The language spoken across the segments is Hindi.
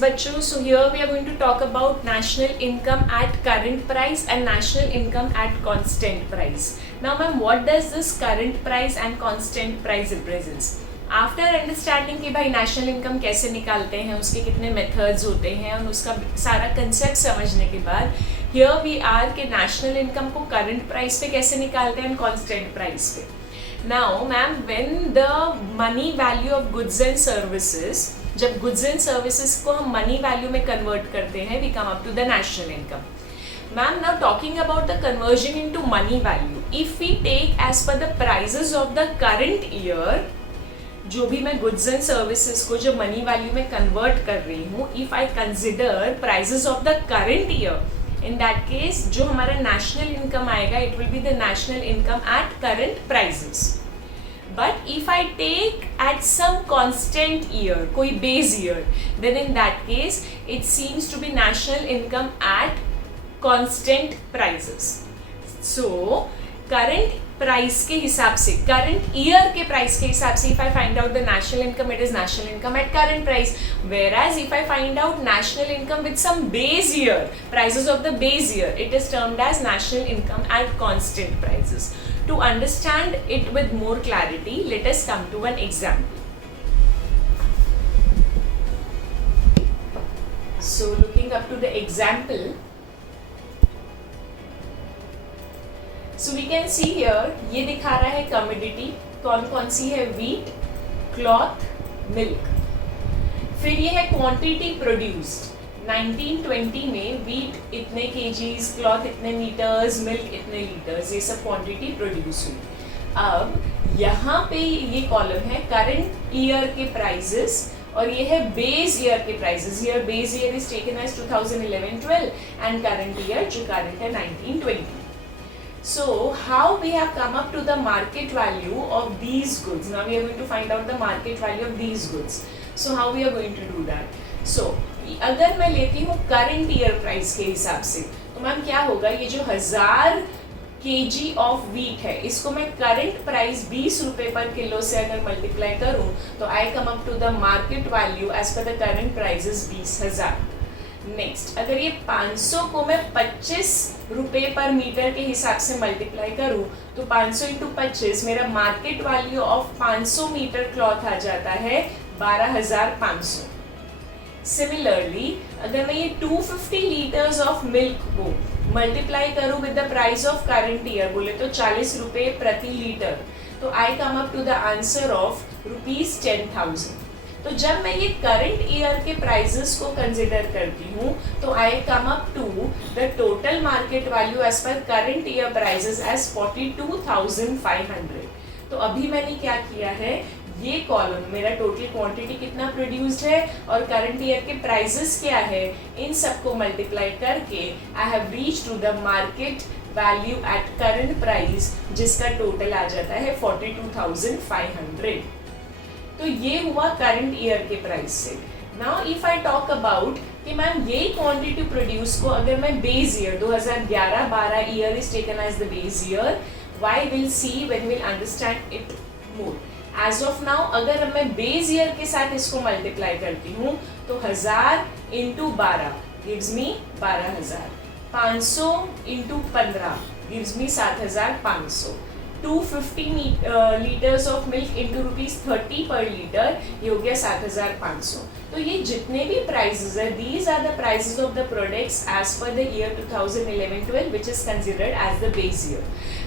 बच्चों, so here we are going to talk about national income at current price and national income at constant price. Now ma'am, what does this current price and constant price represents? After understanding कि भाई नेशनल इनकम कैसे निकालते हैं, उसके कितने मेथड्स होते हैं और उसका सारा कंसेप्ट समझने के बाद हियर वी आर के नेशनल इनकम को करंट प्राइस पे कैसे निकालते हैं, कांस्टेंट प्राइस पे. Now ma'am, when the money value of goods and services, जब गुड्स एंड सर्विसेज को हम मनी वैल्यू में कन्वर्ट करते हैं, we come up to the national income. Ma'am, now talking about the conversion into money value, if we take as per the prices of the current year, जो भी मैं गुड्स एंड सर्विसेज को जो मनी वैल्यू में कन्वर्ट कर रही हूँ, if I consider prices of the current year, in that case जो हमारा नेशनल इनकम आएगा, it will be the national income eight current prices. But if I take at some constant year, कोई base year, then in that case it seems to be national income at constant prices. So current price के हिसाब से, करंट ईयर के प्राइस के हिसाब से, if I find out the national income, it is national income at current price. whereas if I find out national income with some base year, prices of the base year, it is termed as national income at constant prices. To understand it with more clarity, let us come to an example. So looking up to the example, so we can see here, ये दिखा रहा है commodity, कौन कौन सी है, wheat, cloth, milk. फिर ये है क्वांटिटी प्रोड्यूस्ड. 1920 में वीट इतने केजीज, क्लॉथ इतने मीटर्स, मिल्क इतने लीटर्स, ये सब क्वांटिटी प्रोड्यूस हुई. अब यहाँ पे ये कॉलम है करंट ईयर के प्राइसेस और ये है बेस ईयर के prices. Here base year is taken as 2011-12 and current year जो करंट है 1920. So how we have come up to the market value of these goods? Now we are going to find out the market value of these goods. So how we are going to do that? So अगर मैं लेती हूँ करंट ईयर प्राइस के हिसाब से, तो मैम क्या होगा, ये जो 1000 kg ऑफ वीट है, इसको मैं करंट प्राइस 20 रुपए पर किलो से अगर मल्टीप्लाई करूँ, तो I come up to the market value as per the current price is 20,000. Next, अगर ये 500 को मैं 25 रुपए पर मीटर के हिसाब से मल्टीप्लाई करूं, तो 500 इंटू 25, मेरा market value of 500 metre cloth आ जाता है 12,500. सिमिलरली, अगर मैं ये 250 लीटर्स ऑफ मिल्क को मल्टीप्लाई करूं with the price of current year, बोले तो 40 रुपए प्रति लीटर, तो I come up to the answer of ₹10,000. तो जब मैं ये करंट ईयर के प्राइसेस को कंसिडर करती हूँ, तो I come up to the total market value as per current year prices as 42,500. तो अभी मैंने क्या किया है, ये कॉलम मेरा टोटल क्वांटिटी कितना प्रोड्यूस्ड है और करंट ईयर के प्राइसेस क्या है, इन सबको मल्टीप्लाई करके I have reached to the market value at current price, जिसका टोटल आ जाता है 42,500. तो ये हुआ करंट ईयर के प्राइस से. Now if I talk about कि मैम ये क्वांटिटी प्रोड्यूस को अगर मैं base year 2011-12 year is taken as the base year, why will see when will understand it more. As of now अगर मैं बेस ईयर के साथ इसको मल्टीप्लाई करती हूँ, तो 1000 into 12 gives me 12,000. 500 into 15 gives me 7,500. 250 litres of milk into ₹30 पर लीटर, ये हो गया 7,500. तो ये जितने भी प्राइसेस है, these are the prices of the products as per the year 2011-12 which is considered as the base year.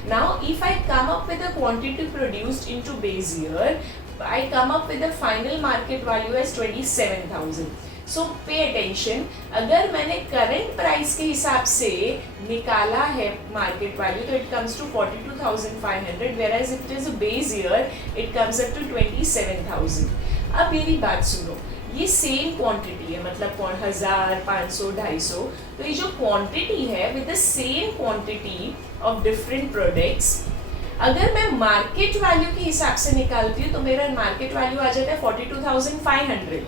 Now if I come up with the quantity produced into base year, I come up with the final market value as 27,000. So pay attention, अगर मैंने करंट प्राइस के हिसाब से निकाला है मार्केट वैल्यू, तो it comes to 42,500, whereas if it is a base year it comes up to 27,000. अब मेरी बात सुनो, ये सेम क्वांटिटी है, मतलब 1000, 500, 250, तो ये जो क्वांटिटी है with the same quantity of different products, अगर मैं मार्केट वैल्यू के हिसाब से निकालती हूँ, तो मेरा मार्केट वैल्यू आ जाता है 42,500.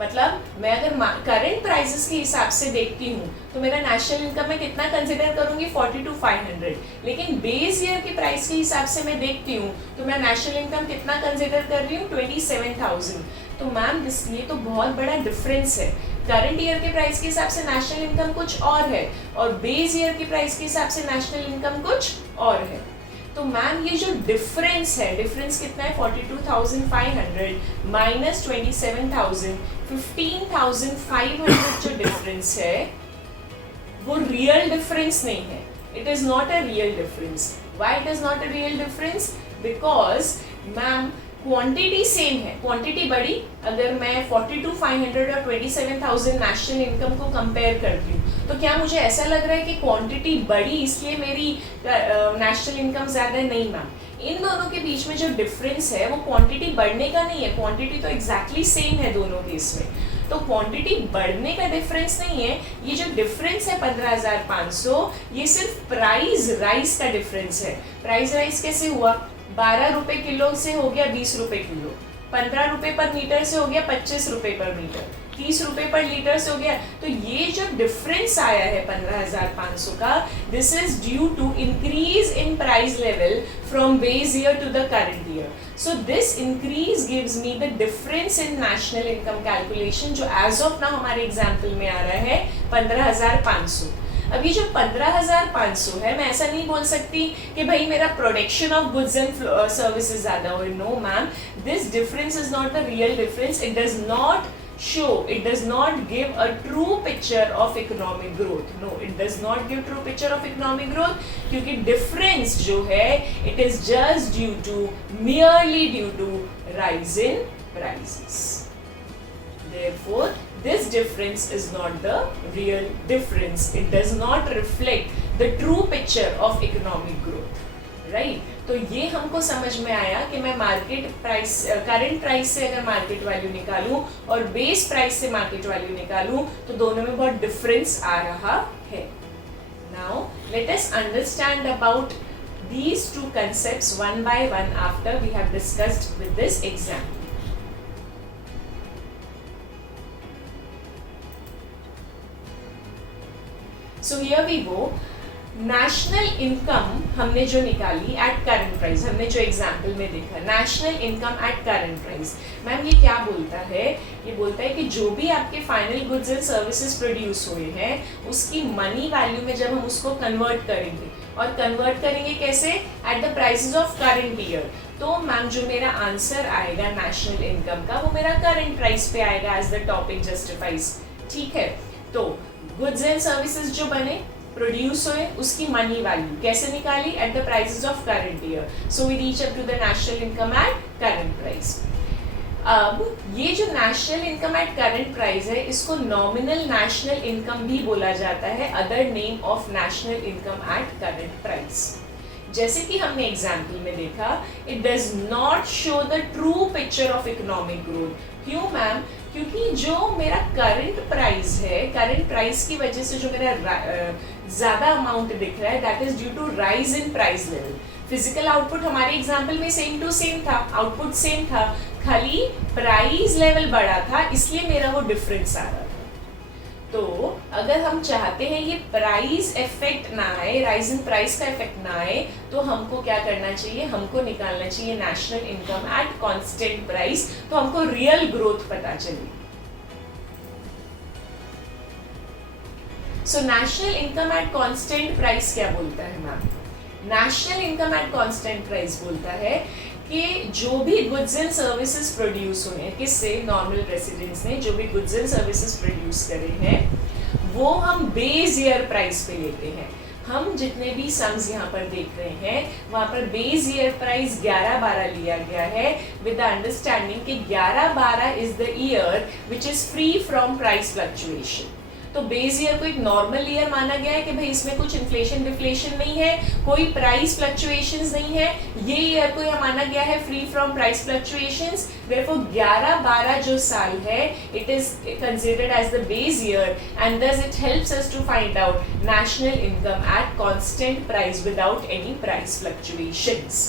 मतलब मैं अगर करंट प्राइसेस के हिसाब से देखती हूँ, तो मेरा नेशनल इनकम में कितना कंसिडर करूंगी, 42,500. लेकिन बेस ईयर के प्राइस के हिसाब से मैं देखती हूँ, तो मैं नेशनल इनकम कितना कंसिडर कर रही हूँ, 27,000. तो मैम ये तो बहुत बड़ा डिफरेंस है. करंट ईयर के प्राइस के हिसाब से नेशनल इनकम कुछ और है और बेस ईयर के प्राइस के हिसाब से नेशनल इनकम कुछ और है। तो मैम ये जो डिफरेंस है, डिफरेंस कितना है 42,500 माइनस 27,000, 15,500 जो डिफरेंस है वो रियल डिफरेंस नहीं है। It is not a real difference. Why it is not a real difference? Because ma'am quantity same है, क्वांटिटी बड़ी। अगर मैं 42,500 और 27,000 नेशनल इनकम को कंपेयर करती हूँ तो क्या मुझे ऐसा लग रहा है कि क्वांटिटी बड़ी इसलिए मेरी नेशनल इनकम ज्यादा है? नहीं मैम, इन दोनों के बीच में जो डिफरेंस है वो क्वांटिटी बढ़ने का नहीं है, क्वांटिटी तो एग्जैक्टली सेम है दोनों केस में। तो क्वांटिटी बढ़ने का डिफरेंस नहीं है, ये जो डिफरेंस है 15,500 ये सिर्फ प्राइस राइज का डिफरेंस है। प्राइस राइज कैसे हुआ? 12 रुपए किलो से हो गया 20 रुपए किलो, 15 रुपए पर मीटर से हो गया 25 रुपए पर मीटर, 30 रुपए पर लीटर से हो गया। तो ये जो डिफरेंस आया है 15,500 का, this is due to increase in price level from base year to the current year. So this increase gives me the difference in national income calculation, जो एज ऑफ नाउ हमारे एग्जाम्पल में आ रहा है 15,500। अब ये जो 15,500 है, मैं ऐसा नहीं बोल सकती कि भाई मेरा production of goods and services ज्यादा हो। No ma'am, this difference is not the real difference. It does not show, it does not give a true picture of economic growth. No, it does not give true picture of economic growth, क्योंकि difference जो है it is just due to, merely due to rise in prices. Therefore this difference is not the real difference. It does not reflect the true picture of economic growth, right? तो ये हमको समझ में आया कि मैं मार्केट प्राइस, करंट प्राइस से अगर मार्केट वैल्यू निकालूं और बेस प्राइस से मार्केट वैल्यू निकालूं तो दोनों में बहुत डिफरेंस आ रहा है। Now let us understand about these two concepts one by one after we have discussed with this example. So here we go. National income हमने जो निकाली एट करंट प्राइस, हमने जो एग्जाम्पल में देखा national income at current price, ma'am ये क्या बोलता है? ये बोलता है कि जो भी आपके final goods and services produce हुए हैं उसकी मनी वैल्यू में जब हम उसको कन्वर्ट करेंगे, और कन्वर्ट करेंगे कैसे? Eight the prices of current year. तो मैम जो मेरा आंसर आएगा नेशनल इनकम का वो मेरा करंट प्राइस पे आएगा एज द टॉपिक जस्टिफाइज। ठीक है, तो गुड्स एंड सर्विसेज जो बने, प्रोड्यूस हुए, उसकी मनी वैल्यू कैसे निकाली? At the prices of current year. So we reach up to the national income at current price. अब ये जो नेशनल इनकम एट करंट प्राइस है इसको नॉमिनल नेशनल इनकम भी बोला जाता है, other name of national income at current price. जैसे कि हमने एग्जाम्पल में देखा, it does not show the true picture of economic growth. क्यों मैम? क्योंकि जो मेरा करंट प्राइस है, करंट प्राइस की वजह से जो मेरा ज्यादा अमाउंट दिख रहा है that is due to rise in price level. Physical output हमारे एग्जाम्पल में सेम टू सेम था, आउटपुट सेम था, खाली प्राइस लेवल बढ़ा था इसलिए मेरा वो डिफरेंस आ रहा था। तो अगर हम चाहते हैं ये प्राइस इफेक्ट ना आए, राइज इन प्राइस का इफेक्ट ना आए, तो हमको क्या करना चाहिए? हमको निकालना चाहिए national income at constant price, तो हमको रियल ग्रोथ पता चले। So national income at constant price क्या बोलता है ma'am? National income at constant price बोलता है कि जो भी गुड्स एंड सर्विसेज प्रोड्यूस हुए हैं, किससे? नॉर्मल रेसिडेंट्स ने जो भी गुड्स एंड सर्विसेज प्रोड्यूस करे हैं वो हम बेस ईयर प्राइस पे लेते हैं। हम जितने भी सम्स यहाँ पर देख रहे हैं वहाँ पर बेस ईयर प्राइस 11-12 लिया गया है विद द अंडरस्टैंडिंग कि 11-12 is the year which is free from price fluctuation. तो बेस ईयर को एक नॉर्मल ईयर माना गया है कि भाई इसमें कुछ इन्फ्लेशन डिफ्लेशन नहीं है, कोई प्राइस फ्लक्चुएशंस नहीं है, ये ईयर को यह माना गया है free from price fluctuations. Therefore 11-12 जो साल है it is considered as the base year and thus it helps us to find out national income at constant price without any price fluctuations.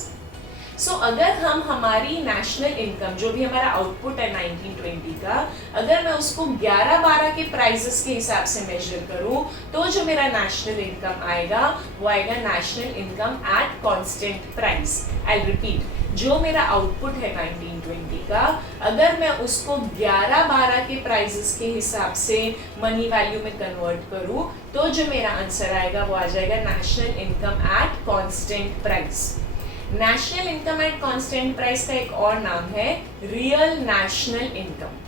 सो अगर हम हमारी नेशनल इनकम जो भी हमारा आउटपुट है 1920 का, अगर मैं उसको 11-12 के प्राइसेस के हिसाब से मेजर करूं तो जो मेरा नेशनल इनकम आएगा वो आएगा national income at constant price. I repeat, जो मेरा आउटपुट है 1920 का, अगर मैं उसको 11-12 के प्राइसेस के हिसाब से मनी वैल्यू में कन्वर्ट करूं तो जो मेरा आंसर आएगा वो आ जाएगा national income at constant price. National income at constant price का एक और नाम है रियल नेशनल इनकम।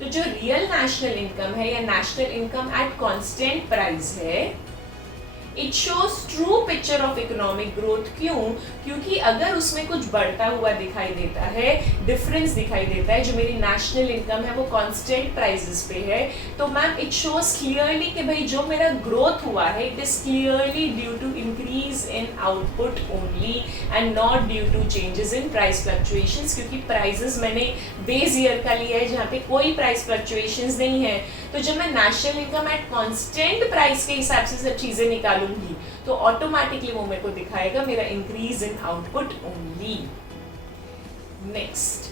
तो जो रियल नेशनल इनकम है या national income at constant price है, it shows true picture of economic growth. क्यों? क्योंकि अगर उसमें कुछ बढ़ता हुआ दिखाई देता है, डिफरेंस दिखाई देता है, जो मेरी नेशनल इनकम है वो कांस्टेंट प्राइसेस पे है, तो मैम इट शोज क्लियरली कि भाई जो मेरा ग्रोथ हुआ है it is clearly due to increase in output only and not due to changes in price fluctuations. क्योंकि प्राइसेस मैंने बेस ईयर का लिया है जहाँ पे कोई प्राइस फ्लक्चुएशंस नहीं है, तो जब मैं national income at constant price के हिसाब से सब चीजें निकालूंगी तो ऑटोमेटिकली वो मेरे को दिखाएगा मेरा increase in output only. Next,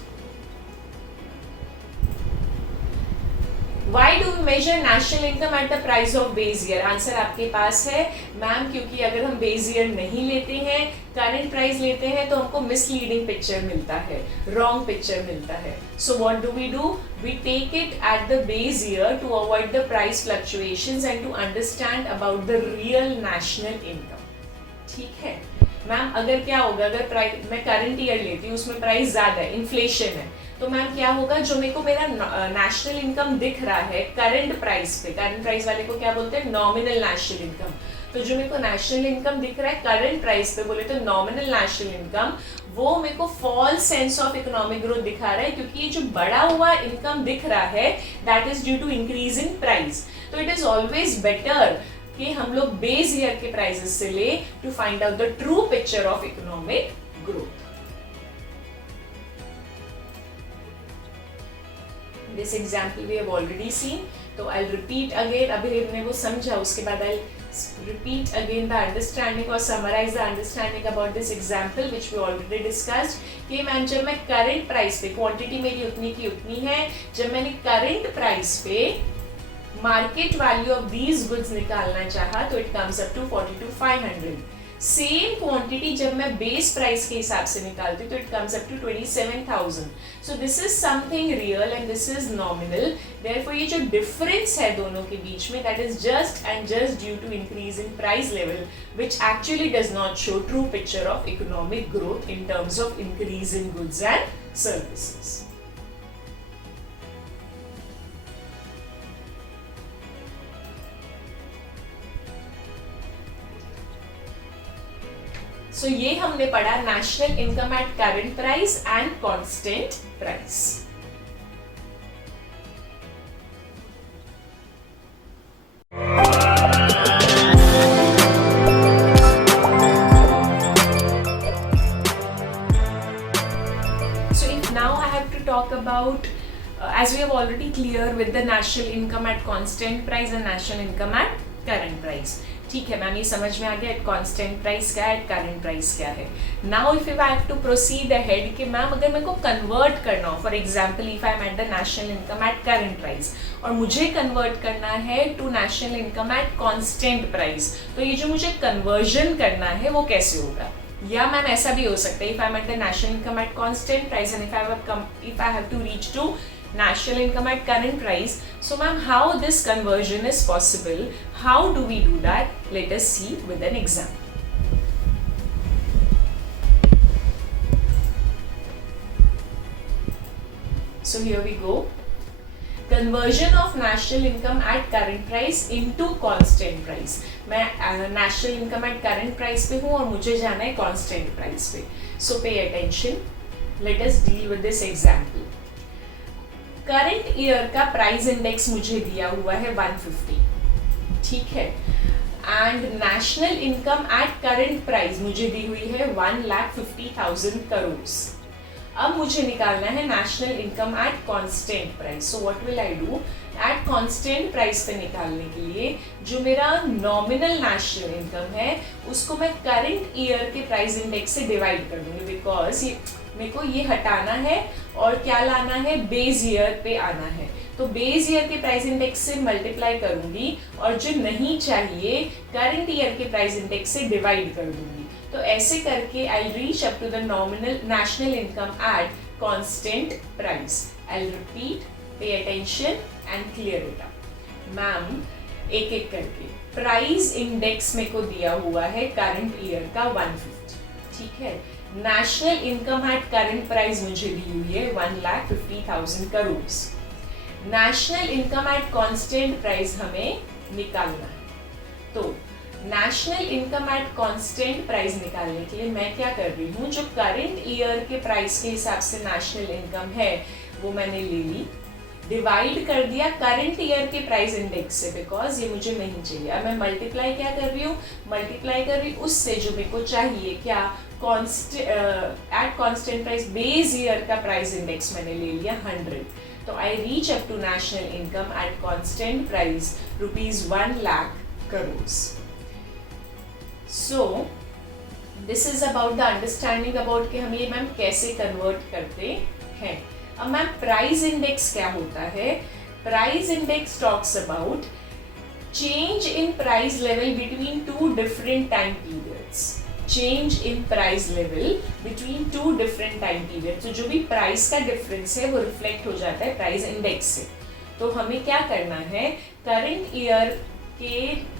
Why do we measure national income at the price of base year? Answer आपके पास है मैम, क्योंकि अगर हम बेस ईयर नहीं लेते हैं, करंट प्राइस लेते हैं, तो हमको मिसलीडिंग पिक्चर मिलता है, रॉन्ग पिक्चर मिलता है। So what do? We take it at the base year to avoid the price fluctuations and to understand about the real national income. ठीक है मैम, अगर क्या होगा, अगर प्राइस मैं करंट ईयर लेती हूँ उसमें प्राइस ज्यादा है, इन्फ्लेशन है, तो मैम क्या होगा, जो मेरे को मेरा नेशनल इनकम दिख रहा है करंट प्राइस पे, करंट प्राइस वाले को क्या बोलते हैं, नॉमिनल नेशनल इनकम। तो जो मेरे को नेशनल इनकम दिख रहा है करंट प्राइस पे, बोले तो नॉमिनल नेशनल इनकम, वो मेरे को false sense of economic growth दिखा रहा है, क्योंकि ये जो बढ़ा हुआ इनकम दिख रहा है that is due to increase in price. तो इट इज ऑलवेज बेटर कि हम लोग बेस ईयर के प्राइसेस से ले to find out the true picture of economic growth. This example we have already seen, तो I'll repeat again, अभी हमने वो समझा, उसके बाद I'll repeat again the understanding or summarize the understanding about this example which we already discussed। कि मैम जब मैं current price पे, quantity मेरी उतनी की उतनी है, जब मैंने current price पे market value of these goods निकालना चाहा तो it comes up to 42,500। Same quantity जब मैं बेस प्राइस के हिसाब से निकालती हूँ तो it comes up to 27,000। So this is something real and this is nominal. Therefore ये जो डिफरेंस है दोनों के बीच में, that is just and just due to increase in price level, which actually does not show true picture of economic growth in terms of increase in goods and services. So ये हमने पढ़ा national income at current price and constant price. So if now I have to talk about as we have already clear with the national income at constant price and national income at current price। ठीक है मैम, ये समझ में आ गया एट कांस्टेंट प्राइस क्या है, एट करंट प्राइस क्या है। Now if you have to proceed ahead कि मैम अगर मेरे को कन्वर्ट करना हो, for example if I am at the national income at current price और मुझे कन्वर्ट करना है to national income at constant price, तो ये जो मुझे कन्वर्जन करना है वो कैसे होगा? या मैम ऐसा भी हो सकता है, if I am at the national income at constant price and if I have to reach to national income at current price. So ma'am, how this conversion is possible? How do we do that? Let us see with an example. So here we go. Conversion of national income at current price into constant price. मैं national income at current price पे हूँ और मुझे जाना है constant price पे. So pay attention. Let us deal with this example. Current year का प्राइस इंडेक्स मुझे दिया हुआ है 150, ठीक है, and national income at current price मुझे दी हुई है 1,50,000 करोड़। अब मुझे निकालना है national income at constant price. So what will I do? Eight constant price पे निकालने के लिए जो मेरा नॉमिनल नेशनल इनकम है उसको मैं करंट ईयर के प्राइस इंडेक्स से डिवाइड कर दूंगी, बिकॉज मेरे को ये हटाना है और क्या लाना है, बेस ईयर पे आना है। तो बेस ईयर के प्राइस इंडेक्स से मल्टीप्लाई करूंगी और जो नहीं चाहिए करंट ईयर के प्राइस इंडेक्स से डिवाइड कर दूंगी। तो ऐसे करके I reach up to the nominal national income at constant price. I repeat, pay attention and clear it up. Ma'am एक एक करके प्राइस इंडेक्स मेरे को दिया हुआ है करंट ईयर का 150, ठीक है। National income at current price मुझे दी हुई है 1,50,000 crore. National income at constant price हमें निकालना है। तो national income at constant price निकालने के लिए मैं क्या कर रही हूँ, जो करंट ईयर के प्राइस के हिसाब से नेशनल इनकम है वो मैंने ले ली, डिवाइड कर दिया करंट ईयर के प्राइस इंडेक्स से, बिकॉज ये मुझे नहीं चाहिए। अब मैं मल्टीप्लाई क्या कर रही हूँ, मल्टीप्लाई कर रही हूँ उससे जो मेरे को चाहिए, क्या at constant price base year का प्राइस इंडेक्स मैंने ले लिया 100। तो I reach up to national income at constant price ₹1,00,000 crore. So this is about the understanding about कि हम ये मैम कैसे कन्वर्ट करते हैं। अब मैम प्राइस इंडेक्स क्या होता है, price index talks about change in price level between two different time periods. Change in price level between two different time periods. तो जो भी प्राइस का डिफरेंस है वो रिफ्लेक्ट हो जाता है प्राइस इंडेक्स से। तो हमें क्या करना है, करंट ईयर के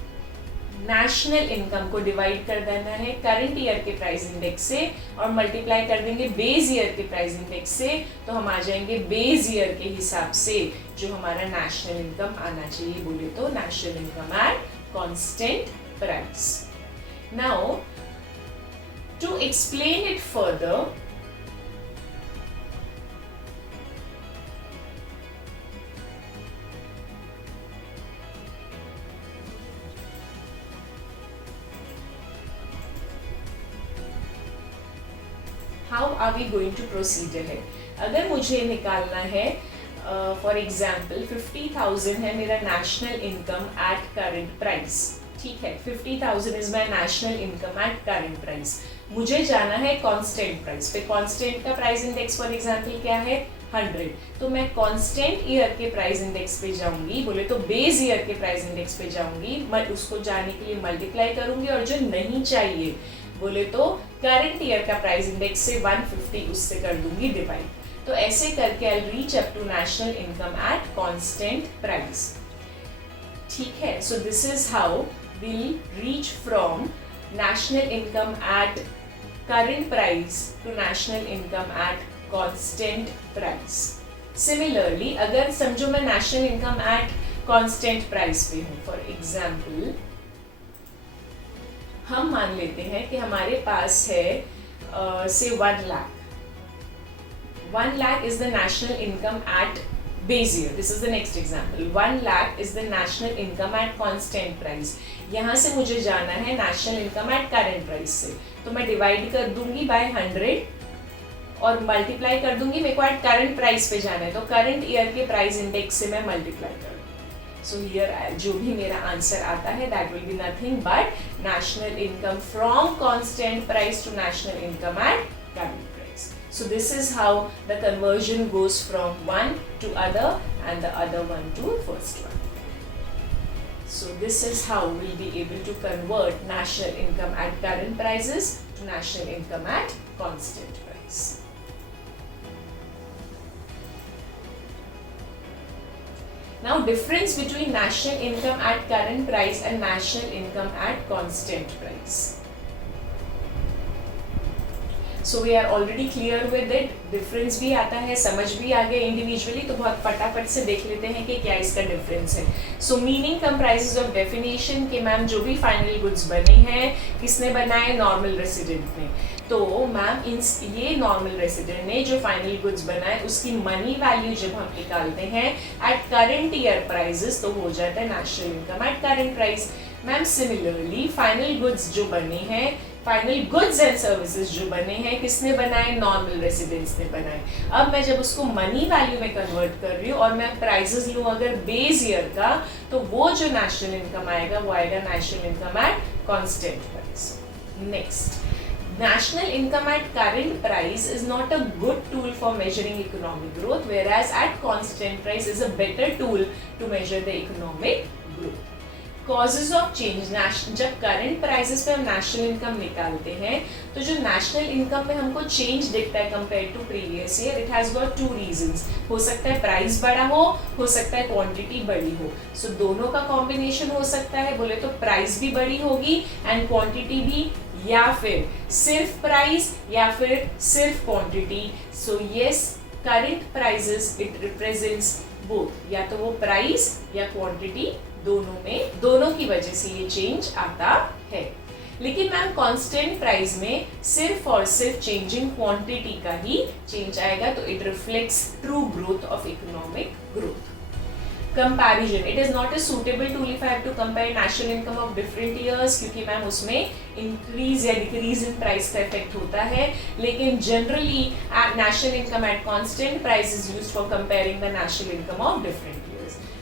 नेशनल इनकम को डिवाइड कर देना है करंट ईयर के प्राइस इंडेक्स से और मल्टीप्लाई कर देंगे बेस ईयर के प्राइस इंडेक्स से। तो हम आ जाएंगे बेस ईयर के हिसाब से जो हमारा नेशनल इनकम आना चाहिए, बोले तो national income at constant price. Now to explain it further, how are we going to proceed ahead? अगर मुझे निकालना है फॉर एग्जाम्पल 50,000 है मेरा national income at current price, ठीक है। 50,000 is my national income at current price. मुझे जाना है कांस्टेंट प्राइस पे। कांस्टेंट का प्राइस इंडेक्स फॉर एग्जाम्पल क्या है, 100। तो मैं कांस्टेंट ईयर के प्राइस इंडेक्स पे जाऊंगी, बोले तो बेस ईयर के प्राइस इंडेक्स पे जाऊंगी, मैं उसको जाने के लिए मल्टीप्लाई करूंगी और जो नहीं चाहिए बोले तो करंट ईयर का प्राइस इंडेक्स से 150 उससे कर दूंगी डिवाइड। तो ऐसे करके I reach up to national income at constant price, ठीक है। So this is how we'll reach from national income at current price to national income at constant price. Similarly, अगर समझो मैं national income at constant price पे हूँ, for example, हम मान लेते हैं कि हमारे पास है से 1 lakh. 1 lakh is the national income at base year. This is the next example. 1 lakh is the national income at constant price. यहाँ से मुझे जाना है national income at current price से, तो मैं डिवाइड कर दूंगी बाय 100 और मल्टीप्लाई कर दूंगी। मेरे को एट करंट प्राइस पे जाना है तो करंट ईयर के प्राइस इंडेक्स से मैं मल्टीप्लाई कर दूंगी। सो हियर जो भी मेरा आंसर आता है that will be nothing but national income from constant price to national income at current price. So this is how the conversion goes from one to other and the other one to first one. So this is how we'll be able to convert national income at current prices to national income at constant price. Now difference between national income at current price and national income at constant price. So we are already clear with it. Difference भी आता है, समझ भी आ गया इंडिविजुअली, तो बहुत फटाफट से देख लेते हैं कि क्या इसका डिफरेंस है। सो मीनिंग कंप्राइजेस ऑफ डेफिनेशन कि मैम जो भी फाइनल गुड्स बने हैं किसने बनाए, नॉर्मल रेसिडेंट ने। तो मैम ये नॉर्मल रेसिडेंट ने जो फाइनल गुड्स बनाए उसकी मनी वैल्यू जब हम निकालते हैं एट करंट ईयर प्राइजेस तो हो जाता है national income at current price. Ma'am similarly final goods जो बने हैं, फाइनल गुड्स एंड सर्विसेज जो बने हैं किसने बनाए, नॉर्मल रेसिडेंट्स ने बनाए। अब मैं जब उसको मनी वैल्यू में कन्वर्ट कर रही हूँ और मैं प्राइसेस लूँ अगर बेस ईयर का, तो वो जो नेशनल इनकम आएगा वो आएगा national income at constant price. Next national income at current price is not a good tool for measuring economic growth, whereas at constant price is a better tool to measure the economic growth. Causes of change, जब करंट प्राइसेस पे हम नेशनल इनकम निकालते हैं तो जो नेशनल इनकम में हमको चेंज दिखता है compare to previous year, it has got two reasons. हो सकता है प्राइस बड़ा हो सकता है क्वांटिटी बड़ी हो. सो दोनों का कॉम्बिनेशन हो सकता है. बोले तो प्राइस भी बड़ी होगी एंड क्वांटिटी भी, या फिर सिर्फ प्राइस या फिर सिर्फ quantity. So yes, current prices it represents both, या तो वो प्राइस या क्वांटिटी, दोनों की वजह से ये चेंज आता है. लेकिन मैम कांस्टेंट प्राइस में सिर्फ और सिर्फ चेंज इन क्वांटिटी का ही चेंज आएगा, तो it reflects true growth of economic growth. Comparison, it is not a suitable tool if I have to compare national income of different years, क्योंकि मैम उसमें इंक्रीज या डिक्रीज इन प्राइस का इफेक्ट होता है. लेकिन generally national income at constant price is used for comparing the national income of different years.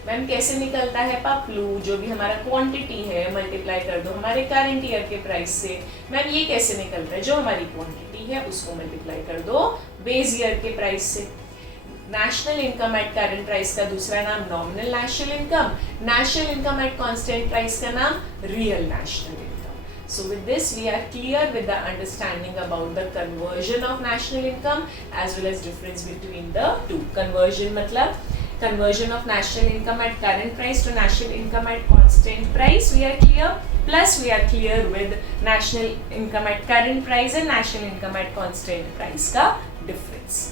Ma'am कैसे निकलता है पपलू, जो भी हमारा क्वांटिटी है मल्टीप्लाई कर दो हमारे करंट ईयर के प्राइस से. मैम ये कैसे निकलता है, जो हमारी क्वांटिटी है उसको मल्टीप्लाई कर दो बेस ईयर के प्राइस से. National income at current price का दूसरा नाम nominal national income, national income at constant price का नाम real national income. So with this we are clear with the understanding about the conversion of national income as well as difference between the two. Conversion मतलब conversion of national income at current price to national income at constant price, we are clear. Plus we are clear with national income at current price and national income at constant price का difference.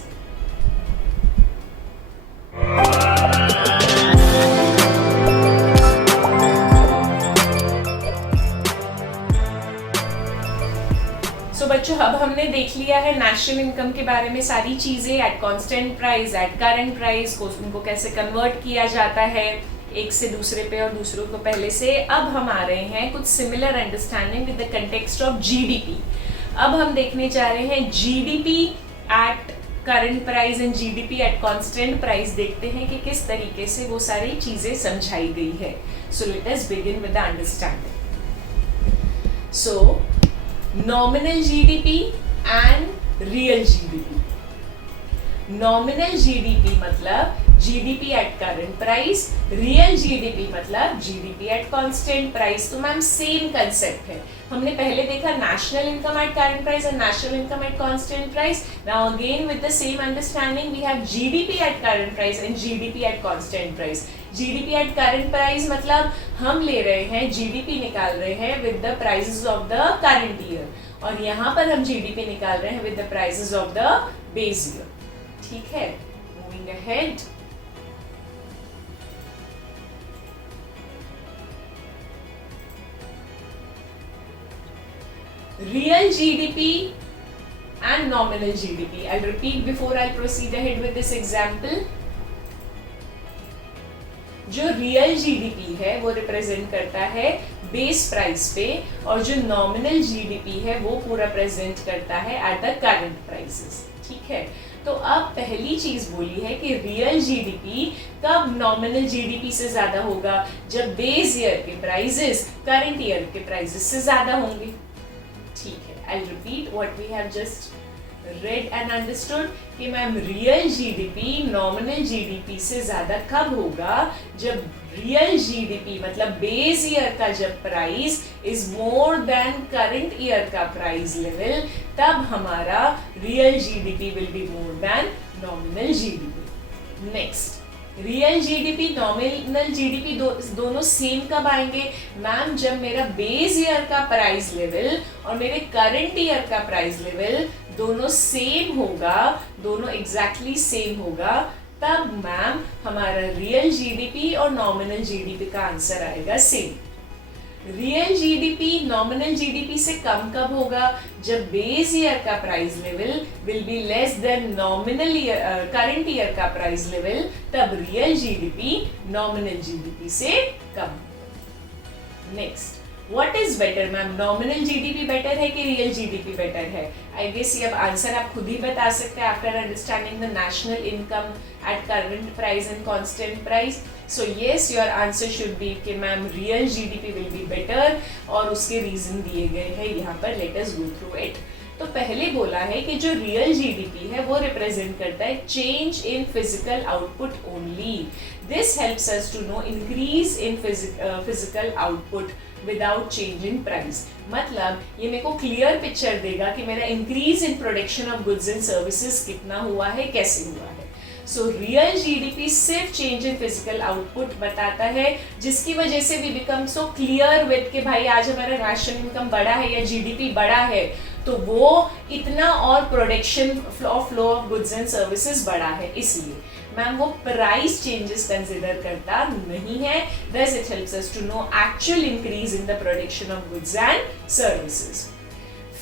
तो बच्चों अब हमने देख लिया है नेशनल इनकम के बारे में सारी चीजें, eight constant price, at current price को उनको कैसे कन्वर्ट किया जाता है एक से दूसरे पे और दूसरों को पहले से. अब हम आ रहे हैं कुछ similar understanding with the context of GDP. अब हम देखने जा रहे हैं GDP at current price and GDP at constant price. देखते हैं कि किस तरीके से वो सारी चीजें समझाई गई है. So let us begin with the understanding. So nominal GDP and real GDP. Nominal GDP मतलब GDP at current price, real GDP मतलब GDP at constant price. तो मैम सेम कंसेप्ट है. हमने पहले देखा national income at current price and national income at constant price. Now again with the same understanding we have GDP at current price and GDP at constant price. GDP at current price मतलब हम ले रहे हैं जीडीपी निकाल रहे हैं with the prices of the current year, और यहाँ पर हम जीडीपी निकाल रहे हैं with the prices of the base year. ठीक है, moving ahead. Real GDP and nominal GDP. I'll repeat before I'll proceed ahead with this example. जो रियल जीडीपी है वो रिप्रेजेंट करता है बेस प्राइस पे, और जो नॉमिनल जीडीपी है वो पूरा प्रेजेंट करता है एट द करंट प्राइसेस. ठीक है, तो अब पहली चीज बोली है कि रियल जीडीपी कब नॉमिनल जीडीपी से ज्यादा होगा, जब बेस ईयर के प्राइसेस करंट ईयर के प्राइसेस से ज्यादा होंगे. ठीक है, I'll repeat what we have just read and understood कि ma'am real GDP nominal GDP से ज्यादा कब होगा, जब रियल जीडीपी मतलब बेस ईयर का जब price is more then current year का प्राइस लेवल, तब हमारा real GDP will be more than nominal GDP. Next, real GDP nominal GDP दोनों सेम कब आएंगे मैम, जब मेरा बेस ईयर का प्राइस लेवल और मेरे करंट ईयर का प्राइस लेवल दोनों सेम होगा, दोनों एग्जैक्टली सेम होगा, तब मैम हमारा रियल जीडीपी और नॉमिनल जीडीपी का आंसर आएगा same. Real GDP nominal GDP से कम कब होगा, जब बेस ईयर का price level will be less than nominal current year का प्राइस लेवल, तब रियल जीडीपी नॉमिनल जीडीपी से कम. Next, what is better ma'am, nominal GDP better है कि रियल जीडीपी बेटर है? आई गेस ये अब आंसर आप खुद ही बता सकते हैं after understanding the national income at current price and constant price. So yes, your answer should be कि ma'am real GDP will be better, और उसके रीजन दिए गए हैं यहाँ पर. Let us go through it. तो पहले बोला है कि जो रियल जीडीपी है वो रिप्रेजेंट करता है change in physical output only. This helps us to know increase in physical output without change in price. मतलब ये मेरे को क्लियर पिक्चर देगा कि मेरा increase in production of goods and services कितना हुआ है, कैसे हुआ है. सो रियल जीडीपी सिर्फ चेंज इन फिजिकल आउटपुट बताता है, जिसकी वजह से we become so clear with कि भाई आज हमारा नेशनल इनकम बढ़ा है या जीडीपी बढ़ा है, तो वो इतना और production flow of goods and services बढ़ा है. इसलिए मैम वो प्राइस चेंजेस कंसिडर करता नहीं है. thus it helps us to know actual increase in the production of goods and services.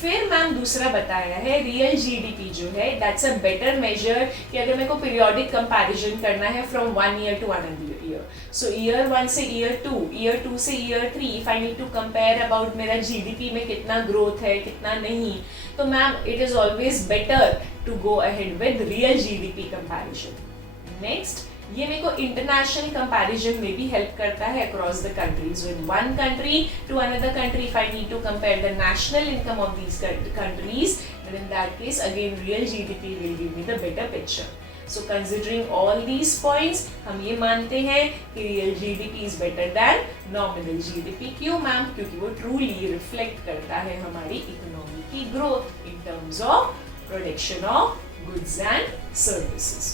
फिर मैम दूसरा बताया है रियल जीडीपी जो है दैट्स अ बेटर मेजर कि अगर मेरे को पीरियोडिक कंपैरिजन करना है from one year to another year. So year 1 से ईयर 2, ईयर 2 से year 3, if I need to compare about मेरा जीडीपी में कितना ग्रोथ है कितना नहीं, तो ma'am it is always better to go ahead with real GDP comparison. Next, ये मेरे को इंटरनेशनल कंपैरिजन में भी हेल्प करता है across the countries. With one country to another country, if I need to compare the national income of these countries, then in that case again real GDP will give me the better picture. So considering all these points हम ये मानते हैं कि real GDP is better than nominal GDP. क्यों मैम? क्योंकि वो ट्रूली रिफ्लेक्ट करता है हमारी इकोनॉमी की growth in terms of production of goods and services.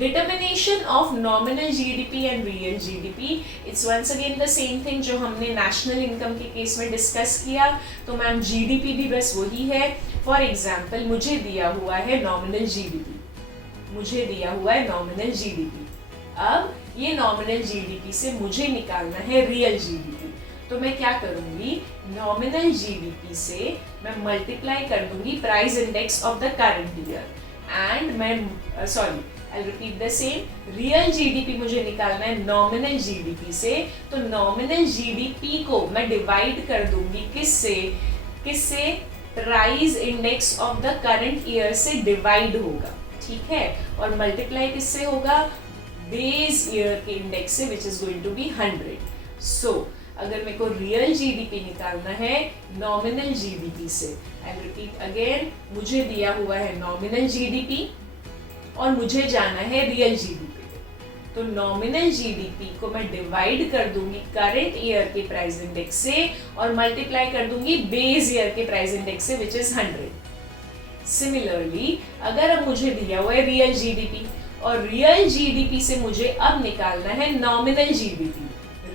Determination of nominal GDP and real GDP, it's once again the same thing जो हमने national income के केस में डिस्कस किया. तो मैम GDP भी बस वही है. फॉर एग्जाम्पल मुझे दिया हुआ है nominal GDP, मुझे दिया हुआ है nominal GDP. अब ये nominal GDP से मुझे निकालना है real GDP. तो मैं क्या करूंगी, nominal GDP से मैं मल्टीप्लाई कर दूंगी price index of the current year and मैं I'll repeat the same. Real GDP मुझे निकालना है नॉमिनल जीडीपी से. तो नॉमिनल जीडीपी को मैं डिवाइड कर दूंगी किससे price index of the current year से डिवाइड होगा. ठीक है, और मल्टीप्लाई किससे होगा, बेस ईयर के इंडेक्स से which is going to be 100. सो अगर मेरे को रियल जीडीपी निकालना है नॉमिनल जीडीपी से, आई रिपीट अगेन, मुझे दिया हुआ है नॉमिनल जीडीपी और मुझे जाना है रियल जीडीपी पे. तो नॉमिनल जीडीपी को मैं डिवाइड कर दूंगी करंट ईयर के प्राइस इंडेक्स से और मल्टीप्लाई कर दूंगी बेस ईयर के प्राइस इंडेक्स से विच इज 100. सिमिलरली अगर अब मुझे दिया हुआ है रियल जीडीपी और रियल जीडीपी से मुझे अब निकालना है नॉमिनल जीडीपी.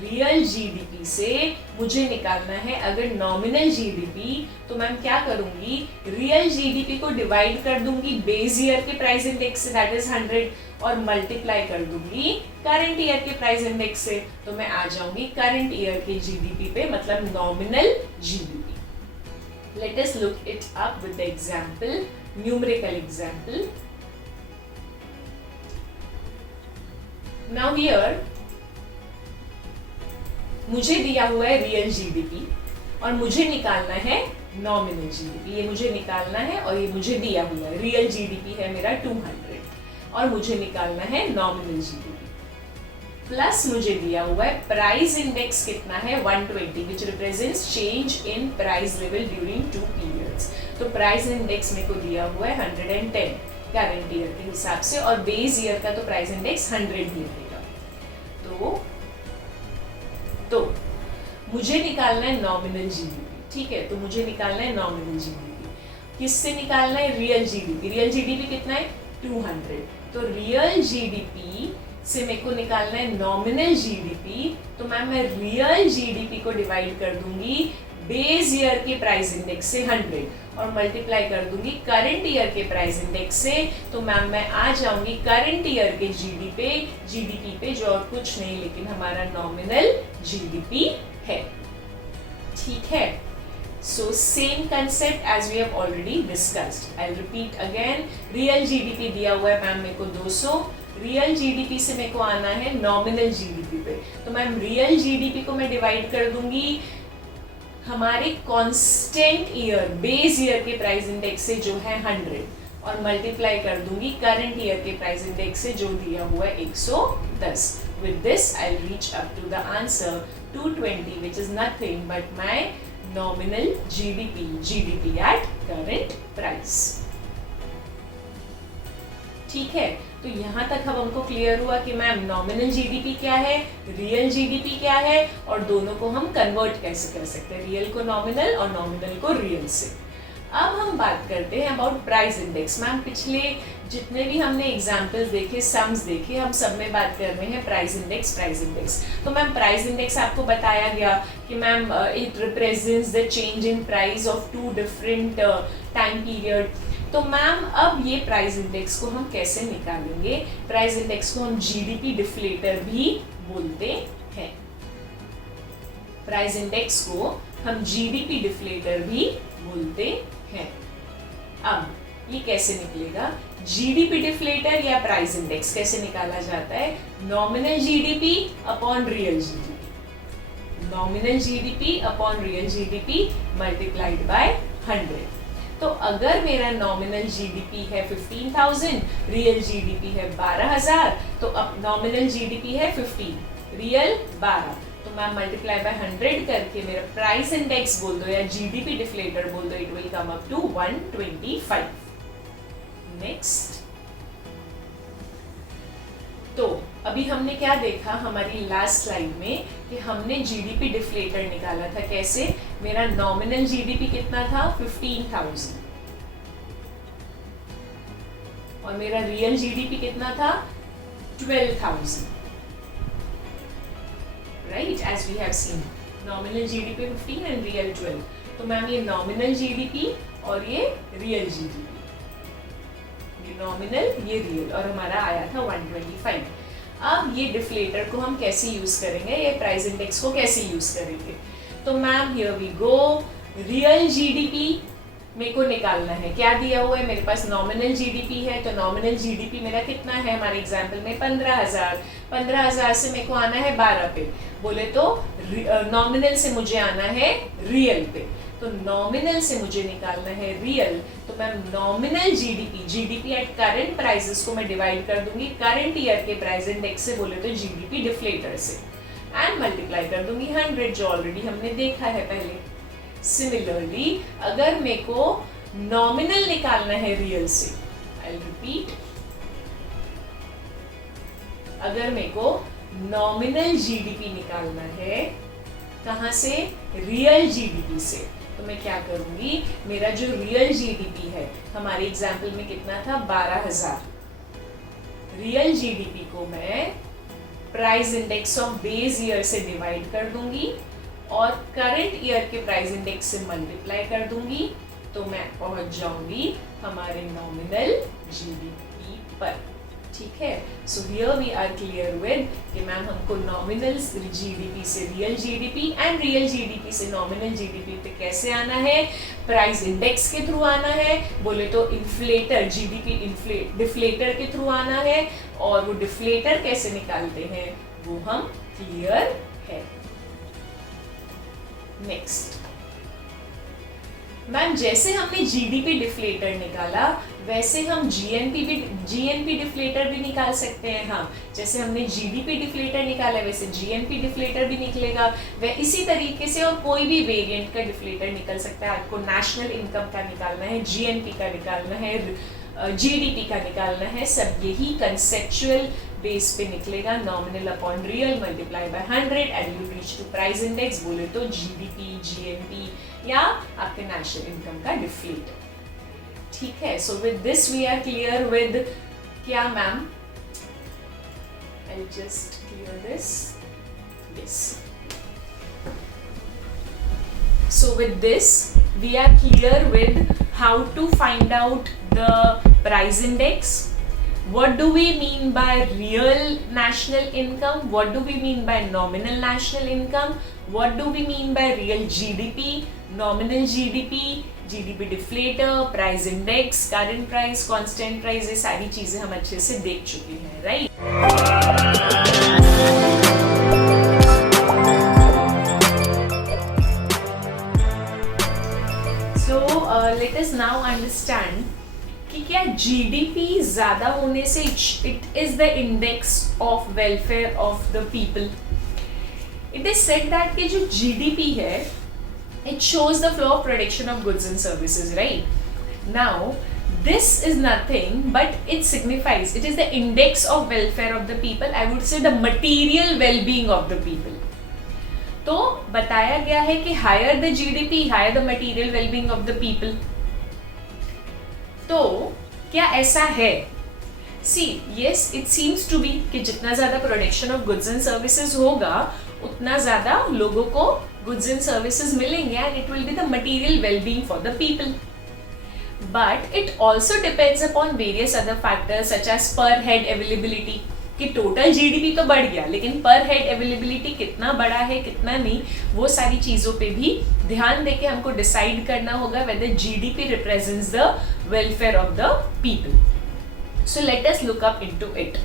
रियल जीडीपी से मुझे निकालना है अगर नॉमिनल जीडीपी, तो मैम क्या करूंगी, रियल जीडीपी को डिवाइड कर दूंगी बेस ईयर के price index say that is 100 और मल्टीप्लाई कर दूंगी करंट ईयर के प्राइस इंडेक्स से. तो मैं आ जाऊंगी करंट ईयर के जीडीपी पे, मतलब nominal GDP. Let us look it up with the example, numerical example. Now here मुझे दिया हुआ है रियल जीडीपी और मुझे निकालना है नॉमिनल जीडीपी. ये मुझे निकालना है और ये मुझे दिया हुआ है. रियल जीडीपी है मेरा 200 और मुझे निकालना है नॉमिनल जीडीपी. प्लस मुझे दिया हुआ है प्राइस इंडेक्स कितना है 120 विच represents change in price level during 2 periods. तो प्राइस इंडेक्स मेरे को दिया हुआ है 110 करंट ईयर के हिसाब से और बेस ईयर का तो प्राइस इंडेक्स 100 ही रहेगा. तो मुझे निकालना है नॉमिनल जीडीपी. ठीक है, तो मुझे निकालना है नॉमिनल जीडीपी. किससे निकालना है, रियल जीडीपी. रियल जीडीपी कितना है 200. तो रियल जीडीपी से मेरे को निकालना है नॉमिनल जीडीपी. तो मैम मैं रियल जीडीपी को डिवाइड कर दूंगी बेस ईयर के प्राइस इंडेक्स से 100 और मल्टीप्लाई कर दूंगी करंट ईयर के प्राइस इंडेक्स से. तो मैम मैं आ जाऊंगी करंट ईयर के जीडीपी पे जो और कुछ नहीं लेकिन हमारा नॉमिनल जीडीपी है. ठीक है, so same concept as we have already discussed. I repeat again, real GDP दिया हुआ है मैम मेरे को 200. रियल जीडीपी से मेरे को आना है नॉमिनल जीडीपी पे. तो मैम रियल जीडीपी को मैं डिवाइड कर दूंगी हमारे कांस्टेंट ईयर बेस ईयर के प्राइस इंडेक्स से जो है 100 और मल्टीप्लाई कर दूंगी करंट ईयर के प्राइस इंडेक्स से जो दिया हुआ है 110. With this I'll reach up to the answer 220 which is nothing but my nominal GDP, GDP at current price. ठीक है, तो यहां तक अब हमको क्लियर हुआ कि मैम नॉमिनल जीडीपी क्या है, रियल जीडीपी क्या है, और दोनों को हम कन्वर्ट कैसे कर सकते हैं, रियल को नॉमिनल और नॉमिनल को रियल से। अब हम बात करते हैं अबाउट प्राइस इंडेक्स। मैम पिछले जितने भी हमने एग्जांपल्स देखे, सम्स देखे, हम सब में बात कर रहे हैं प्राइस इंडेक्स, प्राइस इंडेक्स। तो मैम प्राइस इंडेक्स आपको बताया गया कि ma'am it represents the change in price of two different time period. तो मैम अब ये प्राइस इंडेक्स को हम कैसे निकालेंगे? प्राइस इंडेक्स को हम जीडीपी डिफ्लेटर भी बोलते हैं। प्राइस इंडेक्स को हम जीडीपी डिफ्लेटर भी बोलते हैं। अब ये कैसे निकलेगा? जीडीपी डिफ्लेटर या प्राइस इंडेक्स कैसे निकाला जाता है? Nominal GDP upon real GDP, nominal GDP upon real GDP multiplied by 100। तो अगर मेरा नॉमिनल जीडीपी है 15,000, रियल जीडीपी है 12,000, तो अब नॉमिनल जीडीपी है 15, रियल 12, तो मैं मल्टीप्लाई बाय 100 करके मेरा प्राइस इंडेक्स बोल दो या जीडीपी डिफ्लेटर बोल दो, it will come up to 125। Next, तो अभी हमने क्या देखा हमारी लास्ट स्लाइड में कि हमने जीडीपी डिफ्लेटर निकाला था। कैसे? मेरा नॉमिनल जीडीपी कितना था? 15,000 और मेरा रियल जीडीपी कितना था? 12,000, right, as we have seen. Nominal GDP 15 and real 12। तो मैम ये नॉमिनल जीडीपी और ये रियल जीडीपी, ये नॉमिनल ये रियल, और हमारा आया था 125। अब ये डिफ्लेटर को हम कैसे यूज करेंगे, ये प्राइस इंडेक्स को कैसे यूज करेंगे? तो ma'am here we go, real GDP मेरे को निकालना है। क्या दिया हुआ है मेरे पास? नॉमिनल जीडीपी है, तो नॉमिनल जीडीपी मेरा कितना है हमारे एग्जाम्पल में? 15,000। 15,000 से मेरे को आना है 12 पे, बोले तो नॉमिनल से मुझे आना है रियल पे। तो नॉमिनल से मुझे निकालना है रियल, तो मैं nominal GDP, GDP at current prices को मैं डिवाइड कर दूंगी करंट ईयर के प्राइस इंडेक्स से, बोले तो जीडीपी डिफ्लेटर से, एंड मल्टीप्लाई कर दूंगी 100, जो ऑलरेडी हमने देखा है पहले। सिमिलरली अगर मेरे को नॉमिनल निकालना है रियल से, आई रिपीट, अगर मेरे को नॉमिनल जीडीपी निकालना है कहां से? रियल जीडीपी से, तो मैं क्या करूंगी? मेरा जो रियल जीडीपी है हमारे एग्जाम्पल में कितना था? 12,000। रियल जीडीपी को मैं price index of base year से डिवाइड कर दूंगी और करंट ईयर के प्राइस इंडेक्स से मल्टीप्लाई कर दूंगी, तो मैं पहुंच जाऊंगी हमारे नॉमिनल जीडीपी पर। ठीक है, so here we are clear with कि मैम हमको नॉमिनल जीडीपी से real GDP and real GDP से नॉमिनल जीडीपी पे कैसे आना है? प्राइस इंडेक्स के थ्रू आना है, बोले तो इन्फ्लेटर, जीडीपी डिफ्लेटर के थ्रू आना है, और वो डिफ्लेटर कैसे निकालते हैं वो हम क्लियर है। नेक्स्ट मैम, जैसे हमने जीडीपी डिफ्लेटर निकाला वैसे हम जीएनपी डिफ्लेटर भी निकाल सकते हैं। हम जैसे हमने जीडीपी डिफ्लेटर निकाला वैसे जीएनपी डिफ्लेटर भी निकलेगा, वह इसी तरीके से और कोई भी वेरिएंट का डिफ्लेटर निकल सकता है। आपको नेशनल इनकम का निकालना है, जीएनपी का निकालना है, जीडीपी का निकालना है, सब यही कंसेप्चुअल बेस पे निकलेगा। Nominal upon real multiply by 100 and you reach to price index, बोले तो जीडीपी, जीएनपी या आपके नेशनल इनकम का डिफ्लेटर। ठीक है, so with this we are clear with क्या ma'am? I just clear this, yes. So with this we are clear with how to find out the price index. What do we mean by real national income? What do we mean by nominal national income? What do we mean by real GDP, nominal GDP, GDP deflator, price index, current price, constant price, ये सारी चीजें हम अच्छे से देख चुके हैं, right? Let us now understand कि क्या GDP ज़्यादा होने से it is the index of welfare of the people. It is said that कि जो GDP है It shows the flow of production of goods and services, right? Now, this is nothing but it signifies, it is the index of welfare of the people. I would say the material well-being of the people. तो बताया गया है कि higher the GDP, higher the material well-being of the people. तो क्या ऐसा है? See, yes, it seems to be कि जितना ज़्यादा production of goods and services होगा उतना ज़्यादा लोगों को goods and services मिलेंगे and it will be the material well-being for the people. But it also depends upon various other factors such as per head availability कि टोटल जीडीपी तो बढ़ गया लेकिन पर हेड अवेलेबिलिटी कितना बड़ा है कितना नहीं, वो सारी चीज़ों पे भी ध्यान देके हमको डिसाइड करना होगा whether GDP represents the welfare of the people. So let us look up into it.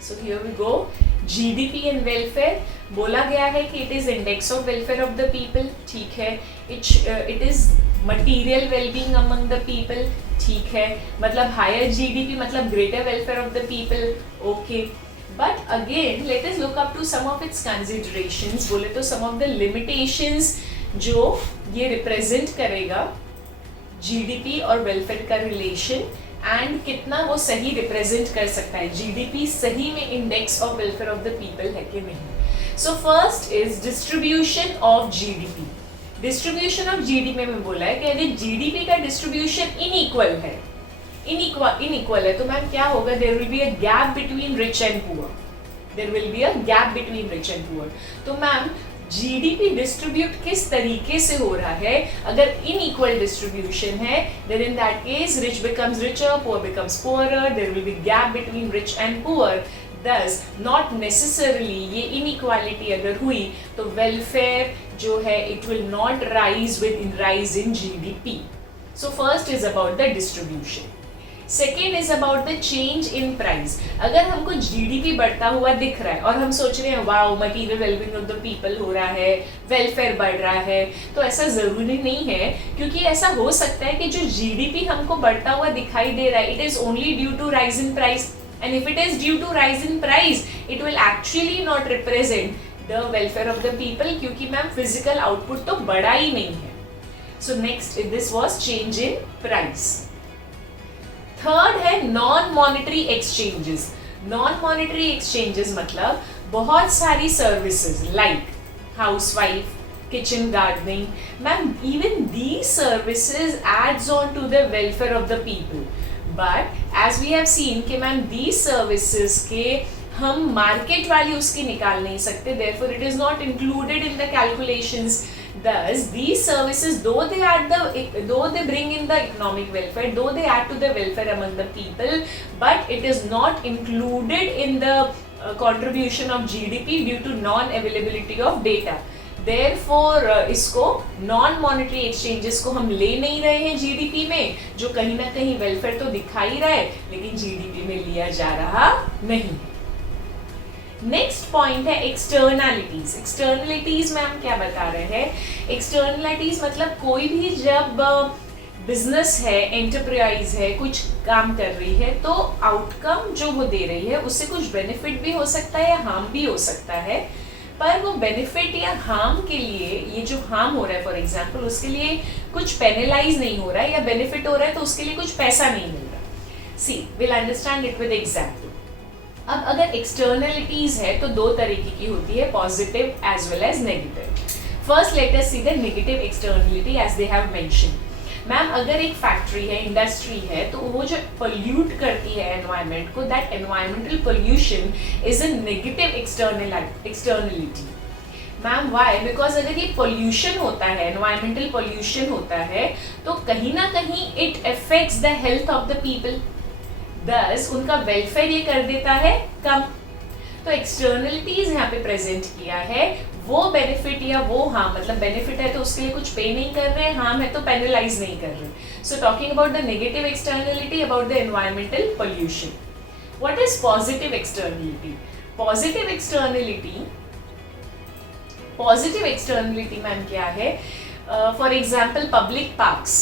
So here we go. GDP and welfare बोला गया है कि it is index of welfare of the people, ठीक है. It is material well-being among the people, ठीक है. मतलब higher GDP मतलब greater welfare of the people, okay. But again let us look up to some of its considerations. बोले तो some of the limitations जो ये represent करेगा GDP और welfare का relation एंड कितना वो सही रिप्रेजेंट कर सकता है, जीडीपी सही में index of welfare of the people है कि नहीं. So first is distribution of GDP. Distribution of GDP में बोला है कि यदि जीडीपी का डिस्ट्रीब्यूशन इनइक्वल है, इनइक्वल है तो मैम क्या होगा, there will be a gap between rich and poor. There will be a gap between rich and poor. तो मैम जीडीपी डिस्ट्रीब्यूट किस तरीके से हो रहा है, अगर इनइक्वल डिस्ट्रीब्यूशन है then in that case rich becomes richer, poor becomes poorer, there will be gap between rich and poor. Thus, not necessarily ये inequality अगर हुई तो welfare जो है it will not rise in GDP. So first is about the distribution. Second is about the change in price. अगर हमको GDP बढ़ता हुआ दिख रहा है और हम सोच रहे हैं wow material wellbeing of the people हो रहा है, वेलफेयर बढ़ रहा है, तो ऐसा ज़रूरी नहीं है, क्योंकि ऐसा हो सकता है कि जो GDP हमको बढ़ता हुआ दिखाई दे रहा है it is only due to rise in price. And if it is due to rise in price, it will actually not represent the welfare of the people क्योंकि मैम physical output तो बढ़ा ही नहीं है. So next, this was change in price. Third है non-monetary exchanges. Non-monetary exchanges मतलब बहुत सारी services like housewife, kitchen gardening. Ma'am even these services adds on to the welfare of the people. But as we have seen कि मैम these services के हम market value उसकी निकाल नहीं सकते, therefore it is not included in the calculations. Thus these services though they bring in the economic welfare, though they add to the welfare among the people, but it is not included in the contribution of GDP due to non-availability of data. Therefore इसको नॉन मॉनेटरी एक्सचेंजेस को हम ले नहीं रहे हैं जीडीपी में, जो कहीं ना कहीं वेलफेयर तो दिखा ही रहा है लेकिन जीडीपी में लिया जा रहा नहीं. नेक्स्ट पॉइंट है एक्सटर्नलिटीज. एक्सटर्नलिटीज में हम क्या बता रहे हैं, एक्सटर्नलिटीज मतलब कोई भी जब बिजनेस है, एंटरप्राइज है, कुछ काम कर रही है तो आउटकम जो वो दे रही है उससे कुछ बेनिफिट भी हो सकता है या हार्म भी हो सकता है. पर वो बेनिफिट या हार्म के लिए, ये जो हार्म हो रहा है फॉर एग्जांपल उसके लिए कुछ पेनलाइज नहीं हो रहा है, या बेनिफिट हो रहा है तो उसके लिए कुछ पैसा नहीं मिल रहा. See will understand it with example. अब अगर एक्सटर्नलिटीज है तो दो तरीके की होती है, positive as well as negative. First let us see the negative externality as they have mentioned. Ma'am अगर एक फैक्ट्री है, इंडस्ट्री है, तो वो जो पोल्यूट करती है एनवायरनमेंट को, that environmental pollution is a negative externality. Ma'am why? Because अगर ये पोल्यूशन होता है, एनवायरमेंटल पोल्यूशन होता है, तो कहीं ना कहीं it affects the health of the people. दस उनका वेलफेयर ये कर देता है कम. तो एक्सटर्नलिटीज यहाँ पे प्रेजेंट किया है, वो बेनिफिट या वो हार्म, मतलब बेनिफिट है तो उसके लिए कुछ पे नहीं कर रहे, हार्म है तो पेनलाइज नहीं कर रहे. So talking about the negative externality, about the environmental pollution. What is positive externality? Positive externality ma'am क्या है? For example public parks,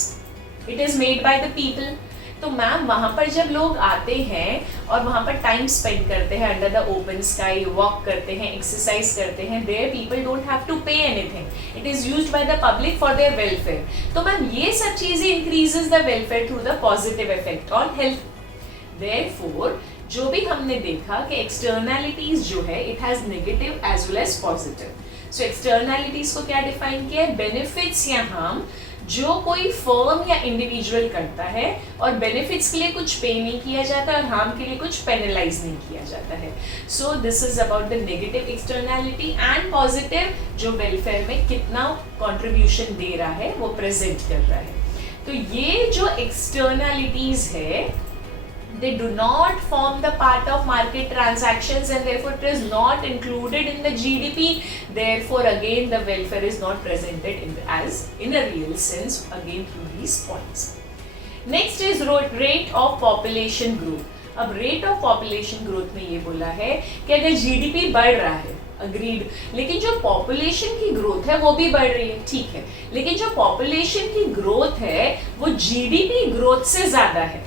it is made by the people. तो मैम वहाँ पर जब लोग आते हैं और वहाँ पर टाइम स्पेंड करते हैं under the open sky, walk करते हैं, एक्सरसाइज करते हैं, there people don't have to pay anything, it is used by the public for their welfare. तो मैम ये सब चीजें increases the welfare through the positive effect on health. Therefore जो भी हमने देखा कि एक्सटर्नैलिटीज जो है it has negative as well as positive. So externalities को क्या डिफाइन किया है? बेनिफिट्स या हार्म जो कोई फर्म या इंडिविजुअल करता है और बेनिफिट्स के लिए कुछ पे नहीं किया जाता और हार्म के लिए कुछ पेनलाइज नहीं किया जाता है। So this is about the negative externality and positive जो वेलफेयर में कितना कंट्रीब्यूशन दे रहा है वो प्रेजेंट कर रहा है। तो ये जो एक्सटर्नैलिटीज है they do not form the part of market transactions and therefore it is not included in the GDP. Therefore again the welfare is not presented in a real sense again through these points. Next is rate of population growth. अब rate of population growth में ये बोला है कि अगर GDP बढ़ रहा है, अग्रीड, लेकिन जो पॉपुलेशन की ग्रोथ है वो भी बढ़ रही है, ठीक है, लेकिन जो पॉपुलेशन की ग्रोथ है वो जीडीपी ग्रोथ से ज्यादा है,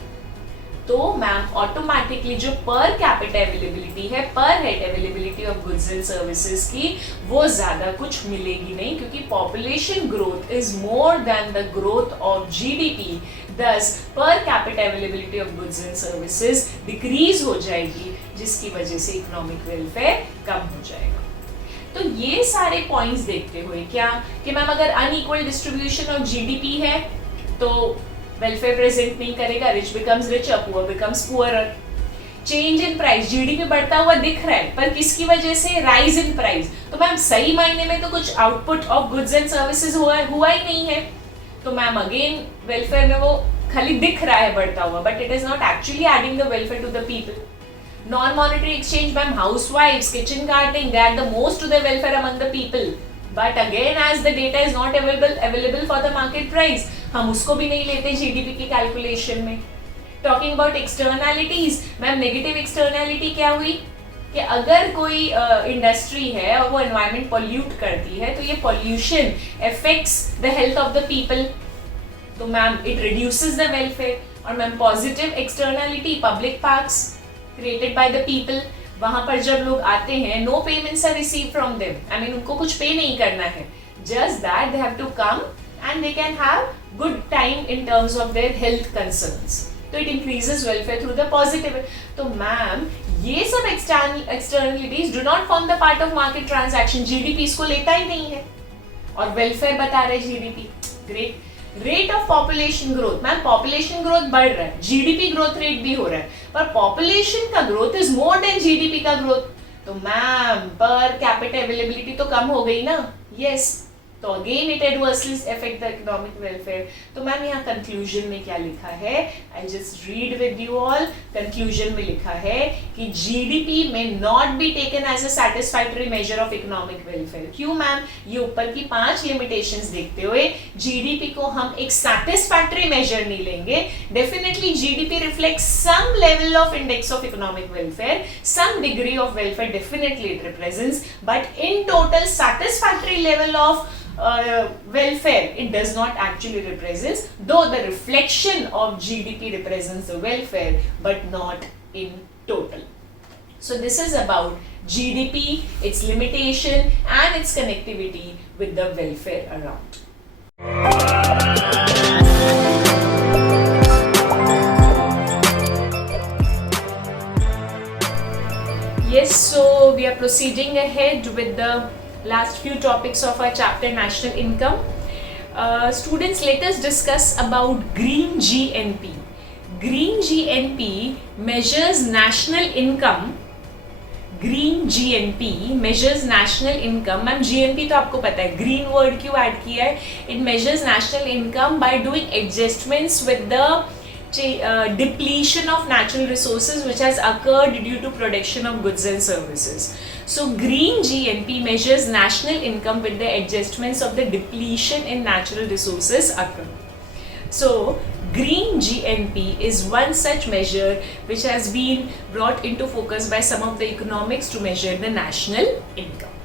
तो मैम ऑटोमेटिकली जो पर कैपिटा अवेलेबिलिटी है, per head availability of goods and services की वो ज्यादा कुछ मिलेगी नहीं, क्योंकि population growth is more than the growth of GDP. Thus per capita availability of goods and services decrease हो जाएगी, जिसकी वजह से इकोनॉमिक वेलफेयर कम हो जाएगा। तो ये सारे पॉइंट्स देखते हुए क्या कि मैम अगर अनइक्वल डिस्ट्रीब्यूशन ऑफ जीडीपी है तो वेलफेयर प्रेजेंट नहीं करेगा, rich becomes richer, poor becomes poorer. Change in price, GDP बढ़ता हुआ दिख रहा है पर किसकी वजह से? Rise in price. तो मैम सही मायने में तो कुछ output of goods and services हुआ ही नहीं है, तो मैम अगेन वेलफेयर में वो खाली दिख रहा है बढ़ता हुआ, but it is not actually adding the welfare to the people. Non monetary exchange, ma'am हाउसवाइफ्स, kitchen gardening, they are the most to the welfare among the people, but again as the data is not available for the market price, हम उसको भी नहीं लेते जीडीपी की कैलकुलेशन में। Talking about externalities, ma'am negative externality क्या हुई कि अगर कोई इंडस्ट्री है और वो एनवायरनमेंट पॉल्यूट करती है तो ये pollution affects the health of the people, तो ma'am it reduces the welfare. और ma'am positive externality, public parks created by the people, वहां पर जब लोग आते हैं no payments are receive from them, I mean उनको कुछ पे नहीं करना है, just that they have to come and they can have good time in terms of their health concerns, तो it increases welfare through the positive। तो मैम ये सब externalities do not form the part of market transaction, GDP इसको लेता ही नहीं है और वेलफेयर बता रहे GDP. Great. Rate of population growth, ma'am population growth बढ़ रहा है, जीडीपी ग्रोथ रेट भी हो रहा है, पर पॉपुलेशन का growth is more than GDP का ग्रोथ, तो मैम पर कैपिटा अवेलेबिलिटी तो कम हो गई ना। यस, तो again it adversely affect the economic welfare. तो मैम यहाँ कंक्लूजन में क्या लिखा है, I just read with you all. Conclusion में लिखा है कि जीडीपी में not be taken as a satisfactory measure of economic welfare. क्यों मैम? ये ऊपर की 5 लिमिटेशंस देखते हुए जीडीपी को हम एक सैटिस्फैक्टरी मेजर नहीं लेंगे। Definitely GDP reflects some level of index of economic welfare, some degree of welfare definitely it represents, but in total satisfactory level of welfare it does not actually represents, though the reflection of GDP represents the welfare but not in total. So this is about GDP, its limitation and its connectivity with the welfare around. Yes, so we are proceeding ahead with the last few topics of our chapter national income. Students, let us discuss about green GNP. Green GNP measures national income. Green GNP measures national income. Ma'am GNP तो आपको पता है, green word क्यों ऐड किया है? It measures national income by doing adjustments with the depletion of natural resources which has occurred due to production of goods and services. So green GNP measures national income with the adjustments of the depletion in natural resources occur. So green GNP is one such measure which has been brought into focus by some of the economics to measure the national income.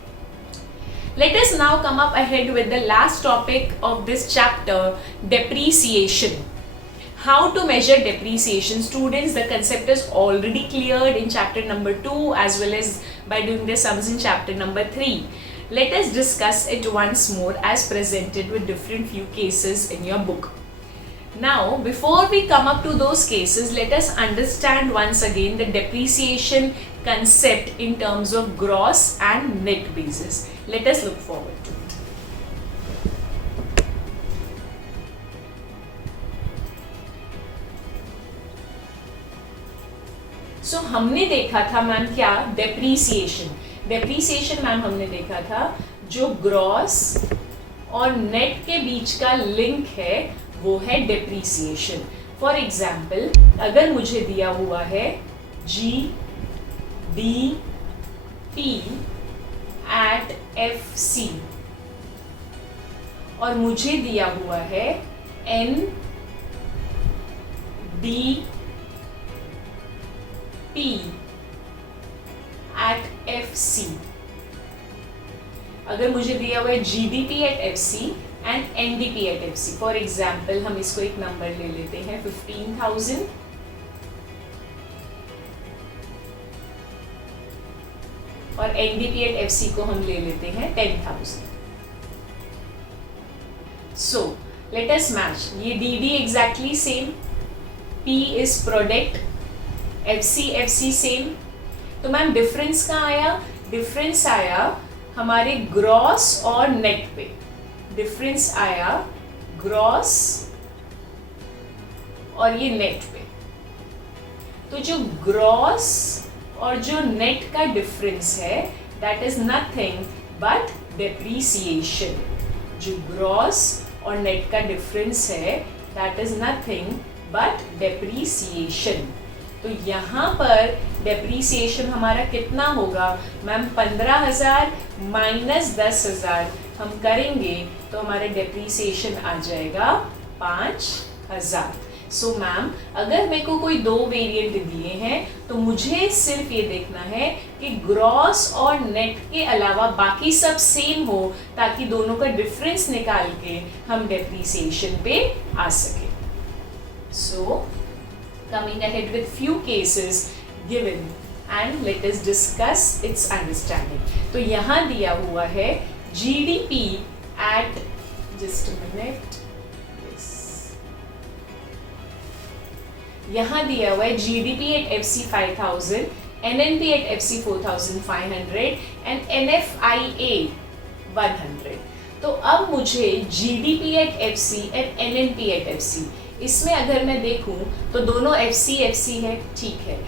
Let us now come up ahead with the last topic of this chapter, depreciation. How to measure depreciation? Students, the concept is already cleared in chapter number 2 as well as by doing the sums in chapter number 3. Let us discuss it once more as presented with different few cases in your book. Now, before we come up to those cases, let us understand once again the depreciation concept in terms of gross and net basis. Let us look forward to it. So, हमने देखा था मैम क्या डेप्रीसिएशन मैम हमने देखा था जो ग्रॉस और नेट के बीच का लिंक है वो है डेप्रीसिएशन. फॉर एग्जाम्पल, अगर मुझे दिया हुआ है GDP at FC और मुझे दिया हुआ है NDP at FC. अगर मुझे दिया हुआ है GDP at FC and NDP at FC, for example हम इसको एक नंबर ले लेते हैं 15,000 और NDP at FC को हम ले लेते हैं 10,000. So let us match. ये DD exactly same, P is product, FC same. तो मैम डिफरेंस कहाँ आया? डिफरेंस आया हमारे ग्रॉस और नेट पे. डिफरेंस आया ग्रॉस और ये नेट पे. तो जो ग्रॉस और जो नेट का डिफरेंस है that is nothing but depreciation. जो ग्रॉस और नेट का डिफरेंस है that is nothing but depreciation. तो यहाँ पर डेप्रीसिएशन हमारा कितना होगा मैम? 15,000 माइनस 10,000 हम करेंगे तो हमारा डेप्रीसिएशन आ जाएगा 5,000. सो मैम, अगर मेरे को कोई दो वेरिएंट दिए हैं तो मुझे सिर्फ ये देखना है कि ग्रॉस और नेट के अलावा बाकी सब सेम हो ताकि दोनों का डिफरेंस निकाल के हम डेप्रीसिएशन पे आ सके. सो coming ahead with few cases given and let us discuss its understanding. तो यहाँ दिया हुआ है GDP at just a minute. Yes. यहाँ दिया हुआ है GDP at FC 5,000, NNP at FC 4,500 and NFIA 100. तो अब मुझे GDP at FC and NNP at FC, इसमें अगर मैं देखूं तो दोनों FC है, ठीक है.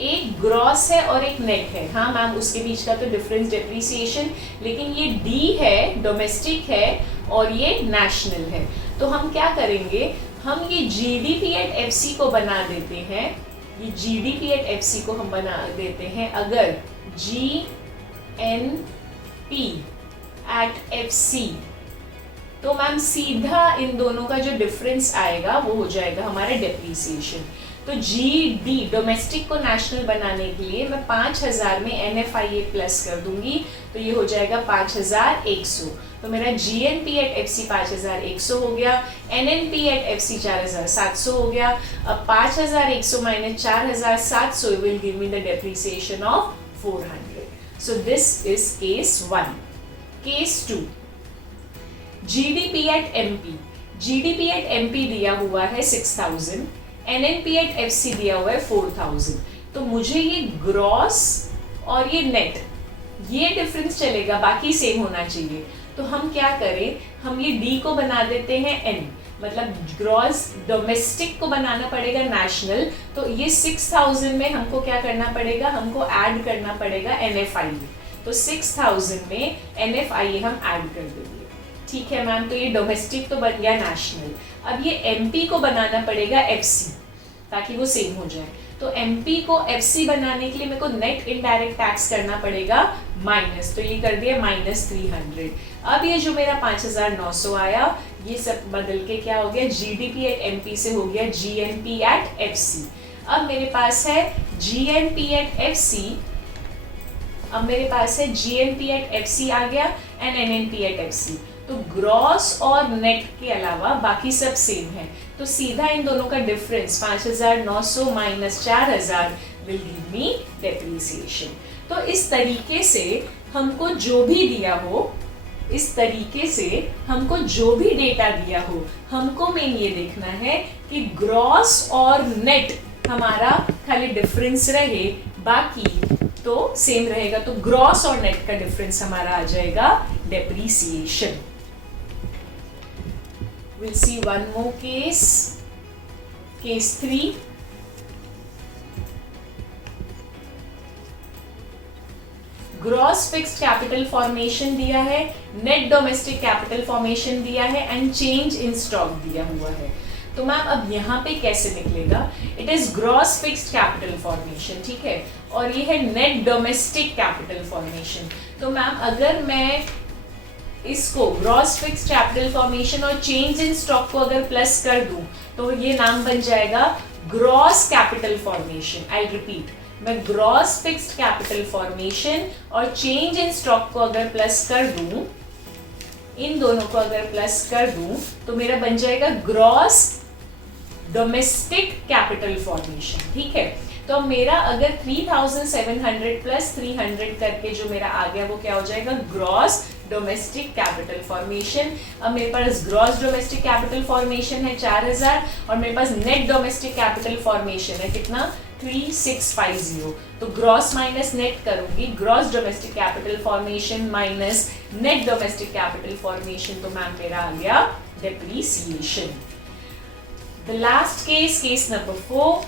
एक ग्रॉस है और एक नेट है. हाँ मैम, उसके बीच का तो डिफरेंस डेप्रीसिएशन, लेकिन ये D है, डोमेस्टिक है और ये नेशनल है. तो हम क्या करेंगे, हम ये GDP at FC को बना देते हैं. ये GDP at FC को हम बना देते हैं अगर GNP at FC. तो मैम सीधा इन दोनों का जो डिफरेंस आएगा वो हो जाएगा हमारा डेप्रीसिएशन. तो GD डोमेस्टिक को नेशनल बनाने के लिए मैं 5,000 में NFIA प्लस कर दूंगी तो ये हो जाएगा 5,100. तो मेरा GNP at FC 5,100 हो गया, NNP at FC 4,700 हो गया. अब 5,100 minus 4,700 will give me the depreciation of 400. So this is case 1. Case 2, GDP at MP दिया हुआ है 6,000, NNP at FC दिया हुआ है 4,000. तो मुझे ये ग्रॉस और ये नेट ये डिफरेंस चलेगा, बाकी सेम होना चाहिए. तो हम क्या करें, हम ये D को बना देते हैं N, मतलब ग्रॉस डोमेस्टिक को बनाना पड़ेगा नेशनल. तो ये 6,000 में हमको क्या करना पड़ेगा, हमको ऐड करना पड़ेगा NFIA. तो 6,000 में NFIA हम ऐड कर देंगे. ठीक है मैम, तो ये डोमेस्टिक तो बन गया नेशनल. अब ये MP को बनाना पड़ेगा FC ताकि वो सेम हो जाए. तो MP को FC बनाने के लिए मेरे को नेट इनडायरेक्ट टैक्स करना पड़ेगा माइनस. तो ये कर दिया -300. अब ये जो मेरा 5,900 आया ये सब बदल के क्या हो गया, GDP at MP से हो गया GNP at FC. अब मेरे पास है GNP at FC, अब मेरे पास है GNP at FC आ गया एंड NNP at FC. तो ग्रॉस और नेट के अलावा बाकी सब सेम है, तो सीधा इन दोनों का difference 5,900 minus 4,000 will give me depreciation. तो इस तरीके से हमको जो भी दिया हो, इस तरीके से हमको जो भी डेटा दिया हो, हमको मेन ये देखना है कि ग्रॉस और नेट हमारा खाली डिफरेंस रहे, बाकी तो सेम रहेगा। तो ग्रॉस और नेट का डिफरेंस हमारा आ जाएगा depreciation. Will see one more case, case 3। Gross fixed capital formation दिया है, नेट डोमेस्टिक कैपिटल फॉर्मेशन दिया है एंड चेंज इन स्टॉक दिया हुआ है। तो मैम अब यहाँ पे कैसे निकलेगा? It is gross fixed capital formation, ठीक है, और ये है नेट डोमेस्टिक कैपिटल फॉर्मेशन। तो मैम अगर मैं इसको ग्रॉस फिक्स्ड कैपिटल फॉर्मेशन और चेंज इन स्टॉक को अगर प्लस कर दूं तो ये नाम बन जाएगा gross capital formation. I repeat, मैं ग्रॉस फिक्स्ड कैपिटल फॉर्मेशन और चेंज इन स्टॉक को अगर प्लस कर दूं, इन दोनों को अगर प्लस कर दूं तो मेरा बन जाएगा ग्रॉस डोमेस्टिक कैपिटल फॉर्मेशन, ठीक है। तो अब मेरा अगर 3,700 प्लस 300 करके जो मेरा आ गया वो क्या हो जाएगा? Gross domestic capital formation. अब मेरे पास ग्रॉस डोमेस्टिक कैपिटल फॉर्मेशन है 4,000 और मेरे पास नेट डोमेस्टिक कैपिटल फॉर्मेशन है कितना? 3,650। तो ग्रॉस माइनस नेट करूंगी, gross domestic capital formation minus net domestic capital formation, तो मैम मेरा आ गया depreciation. The last case, case number 4,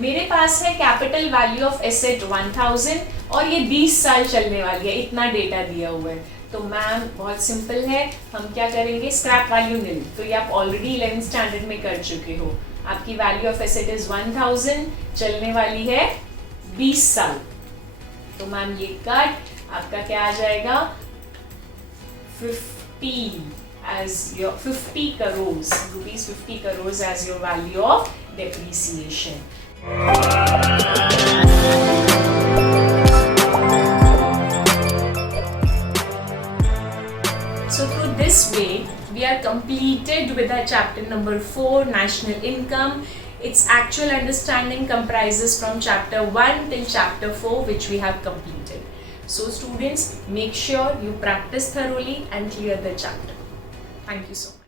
मेरे पास है कैपिटल वैल्यू ऑफ एसेट 1000 और ये 20 साल चलने वाली है, इतना डेटा दिया हुआ है। तो मैम बहुत सिंपल है, हम क्या करेंगे? स्क्रैप वैल्यू निल, तो ये आप ऑलरेडी 11th स्टैंडर्ड में कर चुके हो। आपकी वैल्यू ऑफ एसेट इज 1000, चलने वाली है 20 साल, तो मैम ये कट आपका क्या आ जाएगा? 50 as your 50 crores, rupees 50 crores as your value of depreciation. So through this way, we are completed with our chapter number 4, national income. Its actual understanding comprises from chapter 1 till chapter 4, which we have completed. So students, make sure you practice thoroughly and clear the chapter. Thank you so much.